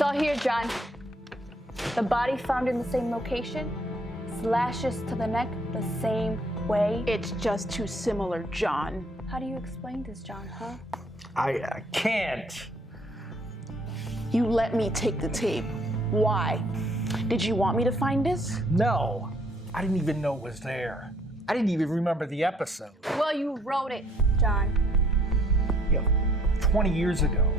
It's all here, John. The body found in the same location, slashes to the neck the same way. It's just too similar, John. How do you explain this, John, huh? I can't. You let me take the tape. Why? Did you want me to find this? No, I didn't even know it was there. I didn't even remember the episode. Well, you wrote it, John. 20 years ago,